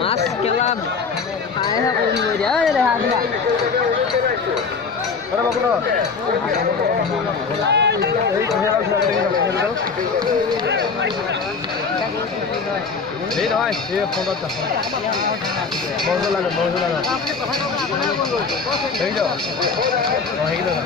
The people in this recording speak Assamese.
মাছ কেলা খাইহে কৰিম দিয়া ৰেহা দিয়া এই নহয় এই ফোনত মজা লাগে হেৰি যাও হেৰি যাও